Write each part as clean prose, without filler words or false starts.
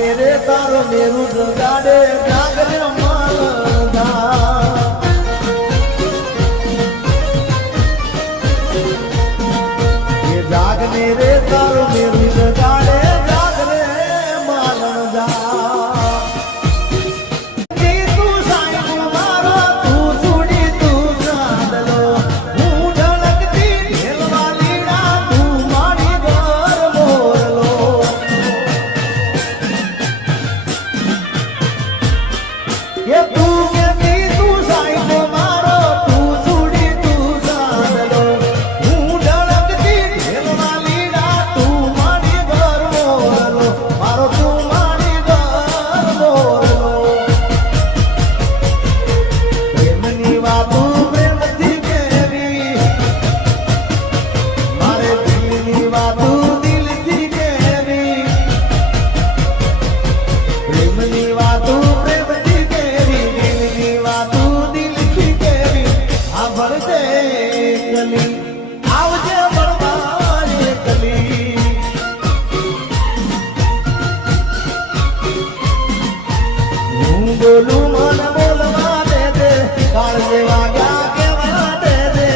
રે તારો મેરુ જગાડે જાગરે માલદા એ જાગને રે તારો મેરુ જગાડે જાગરે માલદા બોલું મને બોલવા દે દે કાળ જેવા ગયા કેવા દે દે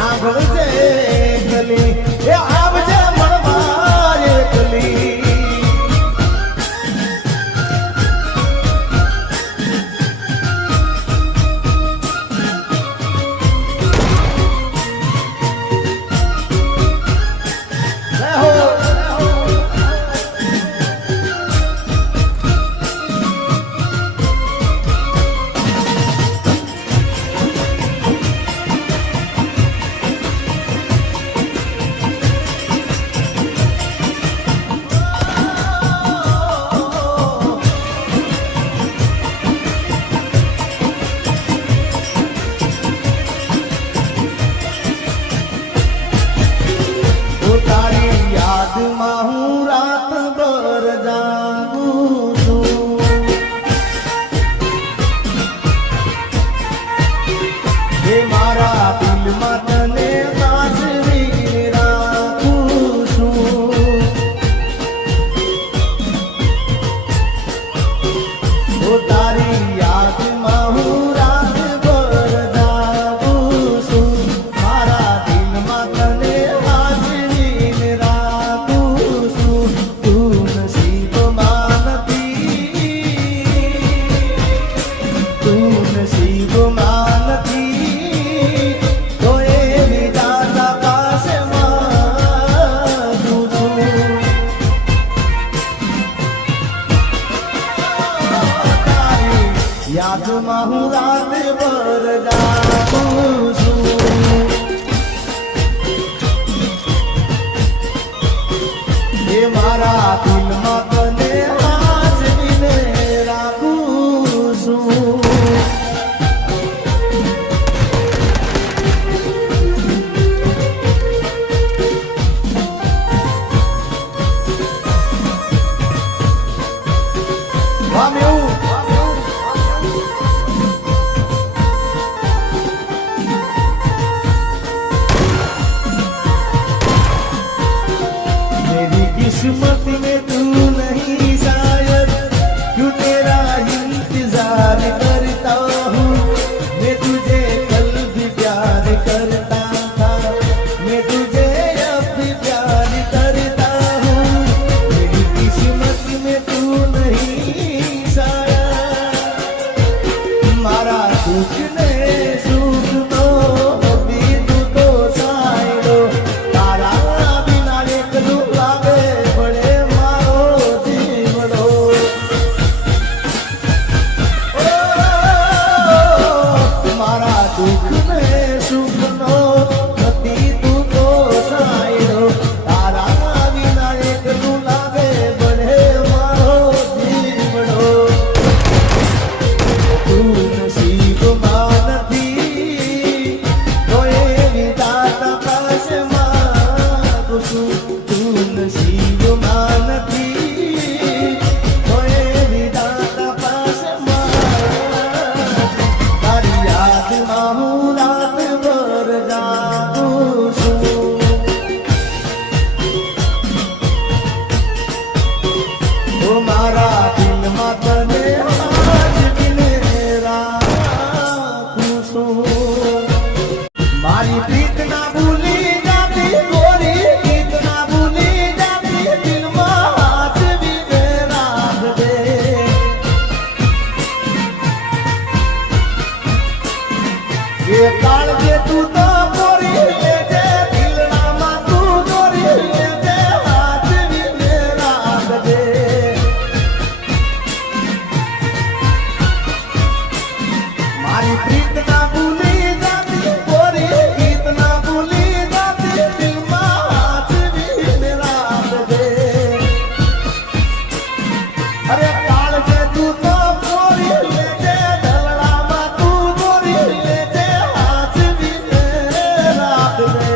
આંગળ છે ગલી એ આવજે મળવા એકલી હું રાત ભર જાગું છું હે મારા દિલમાં તને સાચવી રાખું છું ઓ તારી યાદમાં હું રાત ભર જાગું છું મારા દિલમાં તને યાદમાં હું રાત ભર જાગું છું એ મારા દિલમાં તને સાચવીને રાખું છું किस्मत में तू नहीं शायद क्यों तेरा इंतजार करता हूँ मैं तुझे कल भी प्यार करता था मैं तुझे अब भी प्यार करता हूँ मेरी किस्मत में तू नहीं शायद મારા દિલમાં તને આજ બિને રાખું છું. મારી પ્રીત ના ભૂલી જાતી ગોરી, પ્રીત ના ભૂલી જાતી, દિલમાં હાથ બિને રાખજે. એ કાળજે તું તો ગોરી લેજે, દિલડામાં તું ગોરી લેજે, હાથ બિને રાખજે. મારી પ્રીત ના ભૂલી જાતી ગોરી, પ્રીત ના ભૂલી જાતી, દિલમાં હાથ બિને રાખજે. અરે કાળજે તું તો ગોરી લેજે, દલડામાં તું ગોરી લેજે, હાથ બિને રાખજે.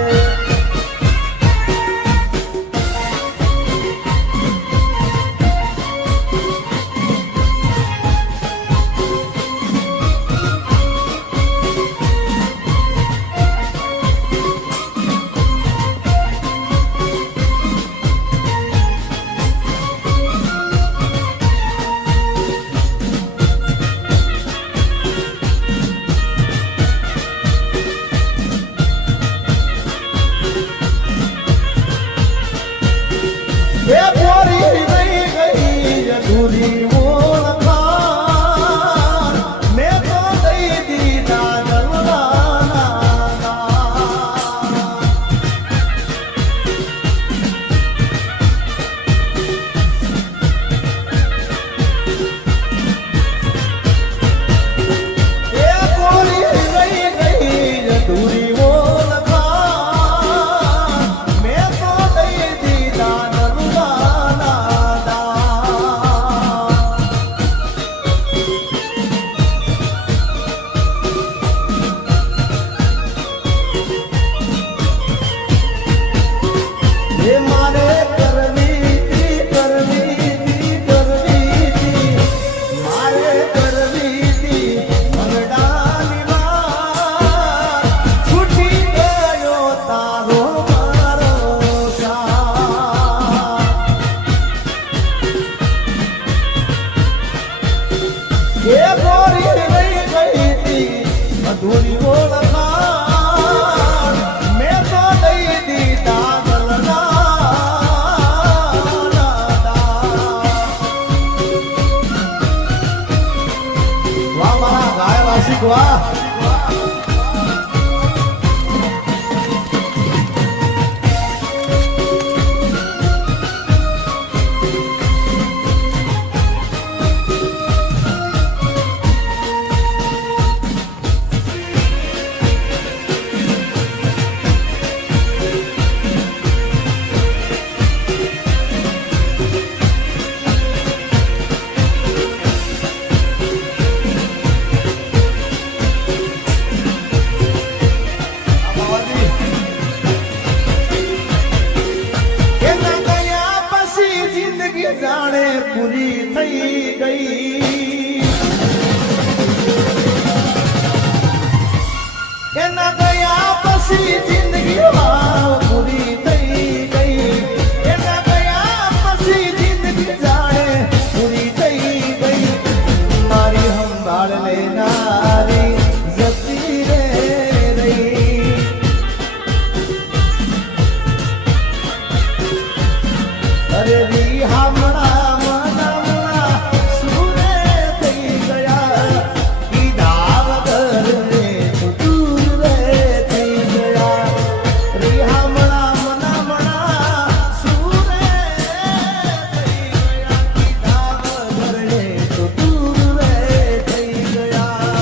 એ ગોરી રહી ગઈ અધૂરી ઓળખાણ, મેં તો દઈ દીધા જલવાના દાન. એ ગોરી રહી ગઈ અધૂરી ઓળખાણ, મેં તો દઈ દીધા જલવાના દાન. એ મારે કરવી તી, કરવી તી, કરવી તી, મારે કરવી તી મંગળાની વાત. છૂટી ગયો તારો મારો સાથ. એ ગોરી રહી ગઈ તી અધૂરી ઓળખાણ, મેં તો દઈ દીધા જલનાના દાન. વાહ મારા ગાયલ આશિક વાહ. એના ગયા પછી જિંદગી જાણે પૂરી થઈ ગઈ. એના ગયા પછી જિંદગી વાવ પૂરી થઈ ગઈ. એના ગયા પછી જિંદગી જાણે પૂરી થઈ ગઈ. મારી સંભાળ લેનારી જતી રે રહી. અરે રી હામણા મનામણા સુરે થઈ ગયા. કીધા વગર રે તું દૂર રે થઈ ગયા. રી હામણા મનામણા સુરે થઈ ગયા. કીધા વગર રે તું દૂર રે થઈ ગયા.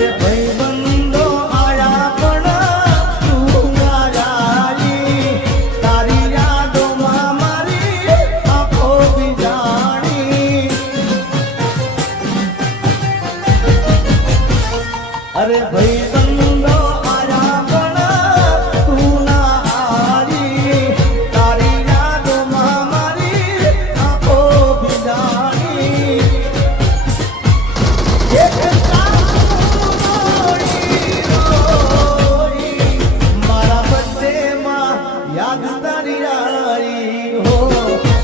અરે ભાઈબંધો આયા પણ તું આયાઈ તારી યાદોમાં મારી આંખો બીજાણી અરે ભાઈબંધો આયા પણ તું ના આવી તારી યાદોમાં મારી આંખો બીજાણી એક મારા બર્થડેમાં યાદ તારી આવી હો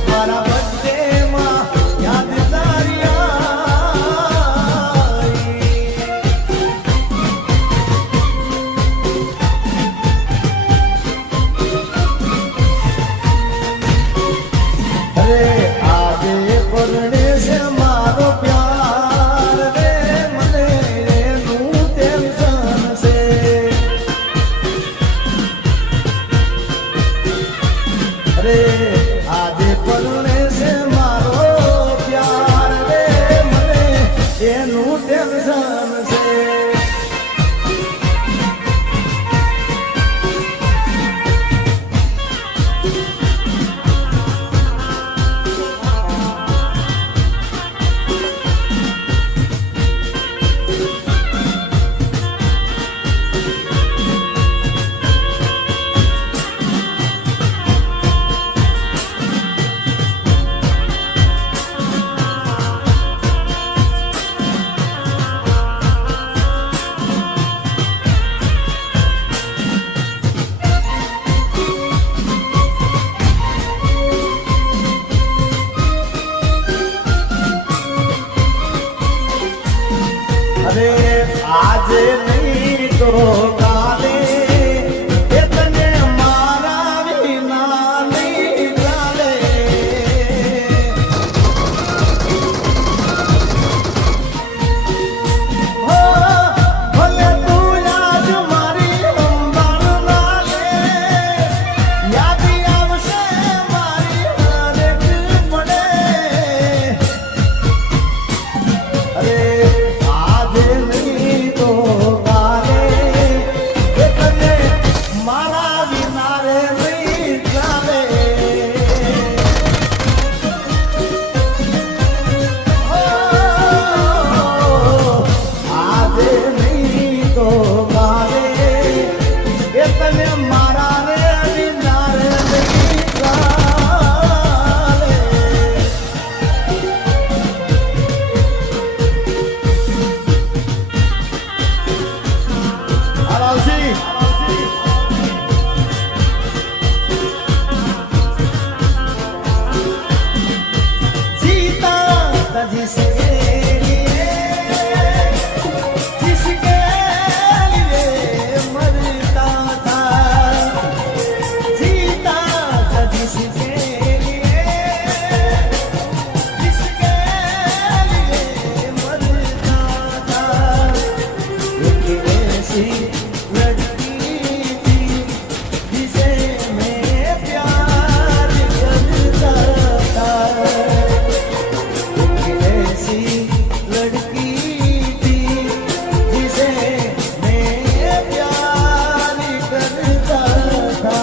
મારા બર્થડેમાં યાદ તારી આવી અરે આજે પરણે છે મારો પ્યાર રે મને એનું ટેન્શન છે અરે આજે પરણે છે મારો પ્યાર રે મને એનું ટેન્શન છે અરે આજે નહીં તો કાલે એ તને મારા વિના નહીં ચાલે હો ભલે તું યાદ મારી સંભાળ ના લે યાદ આવશે મારી હરેક પડે અરે આજે નહીં તો કાલે એ તને મારા વિના રે નહીં ચાલે આજે નહીં તો કાલે એ તને મારા રે વિના રે નહીં ચાલે આરામથી जीता था जिसके लिए जिसके लिए मरता था जीता था जिसके लिए जिसके लिए मरता था एक ऐसी लड़की थी जिसे मैं प्यार करता था एक ऐसी लड़की थी जिसे मैं प्यार करता था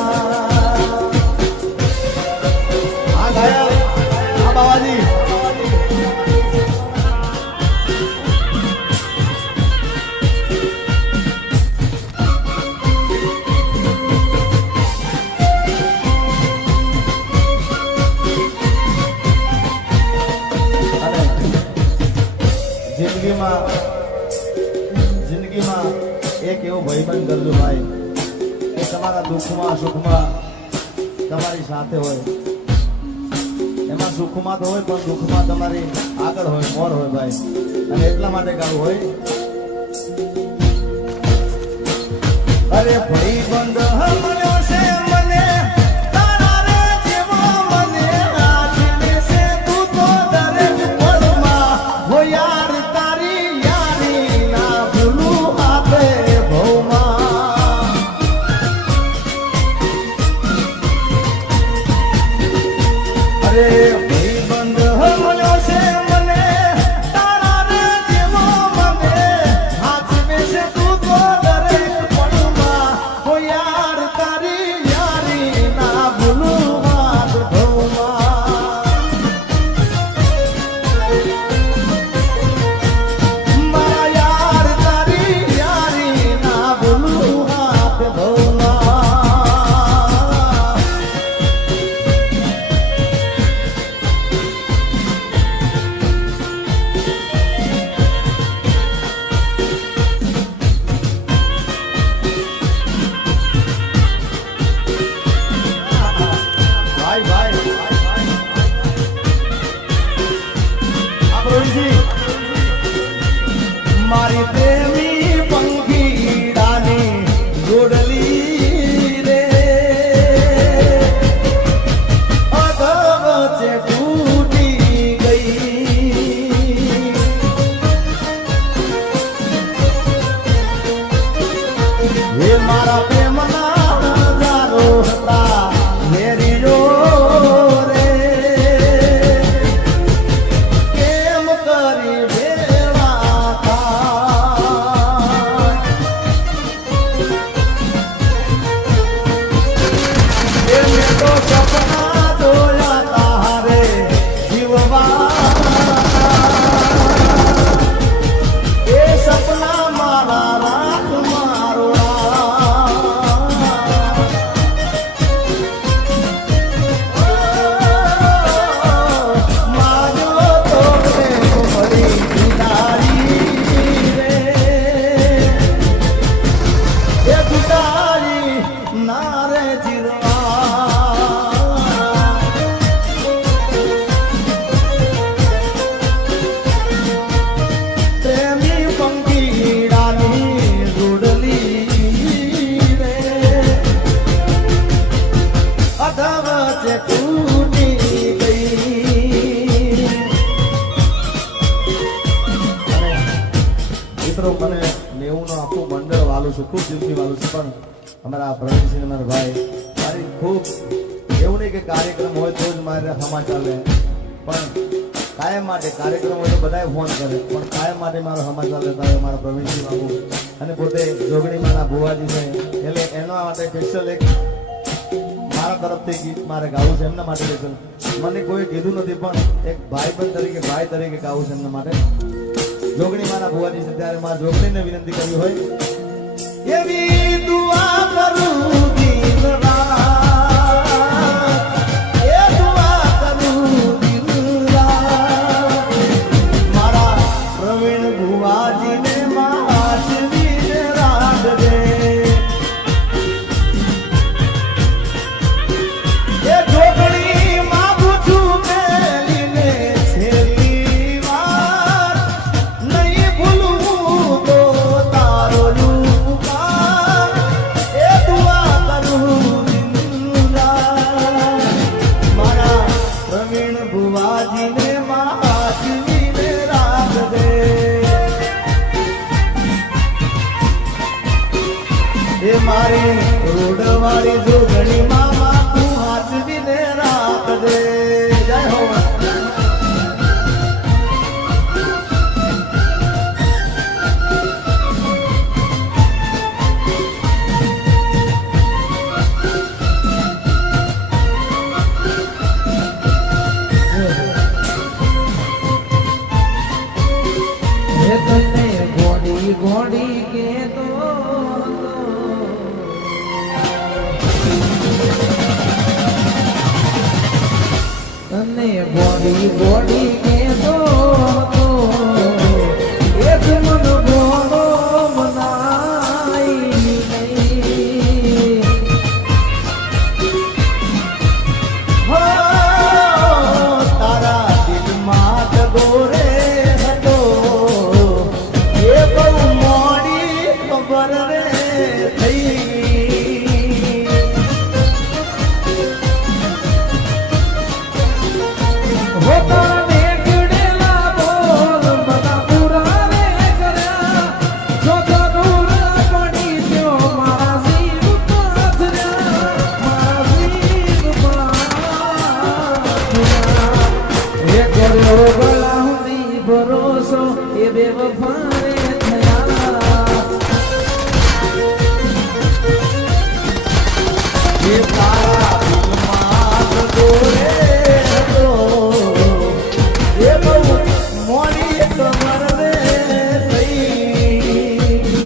आ गया हाँ बाबा जी જિંદગીમાં એક એવો ભાઈબંધ કરજો ભાઈ કે તમારા દુઃખમાં સુખમાં તમારી સાથે હોય એમાં સુખમાં તો હોય પણ દુઃખમાં તમારી આગળ હોય મોર હોય ભાઈ અને એટલા માટે ગાવું હોય અરે ભાઈબંધ મળ્યો છે મને તારા રે જેવો મને આજ દેશે તું તો દરેક પળમાં હો યાર તારી યારી ના ભૂલું આપે ભવમાં અરે ભાઈબંધ મળ્યો છે મને તારા રે જેવો મને આજ દેશે મારી પ્રેમી પંખીડાની જોડલી રે અધ વચ્ચે તૂટી ગઈ હે મારા પ્રેમના જારો હતા મેરીઓ રે કેમ કરી ભેળા થાય એ મેં તો સપના જોયા તારે જીવવા એ સપના મારા રાખ મારો મારો તો મરી ગુડારી રે એ ગુડારી નારે જીરવા પ્રેમી પંખીડાની જોડલી રે અધ વચ્ચે તૂટી ગઈ મિત્રો મને 90 નો આખું મંડળ વાલું છું ખૂબ દિલથી વાલું છું પણ અમારા પ્રવીણસિંહ અમારા ભાઈ મારી ખૂબ એવું નહીં કે કાર્યક્રમ હોય તો જ મારે સમાચાર લે પણ કાયમ માટે કાર્યક્રમ હોય તો બધાએ ફોન કરે પણ કાયમ માટે મારો સમાચાર લેતા હોય મારા પ્રવીણસિંહ બાબુ અને પોતે જોગણીમાંના ભુવાજી છે એટલે એના માટે સ્પેશિયલ એક મારા તરફથી ગીત મારે ગાવું છે એમના માટે સ્પેશિયલ મને કોઈ કીધું નથી પણ એક ભાઈ તરીકે ગાવું છે એમના માટે જોગણીમાંના ભુવાજી છે ત્યારે મારા જોગણીને વિનંતી કરવી હોય એવી દુઆ કરું દિન રાત એ દુઆ કરું દિન રાત મારા પ્રવીણ ભુવાજીને માસવીને રાખજે એ જોગણી માગું છું મેલીને છેલ્લી વાર નહીં ભૂલવું તો તારો ઉપકાર એ દુઆ કરું દિન રાત મારા પ્રવીણ ભુવાજીને માસવીને રાખજે એ મારી રોડવાળી જોગણી મામા તું હાચવીને રાખજે જય હો હે તને ગોડી ગોડી કેતો તને ગોડી ગોડી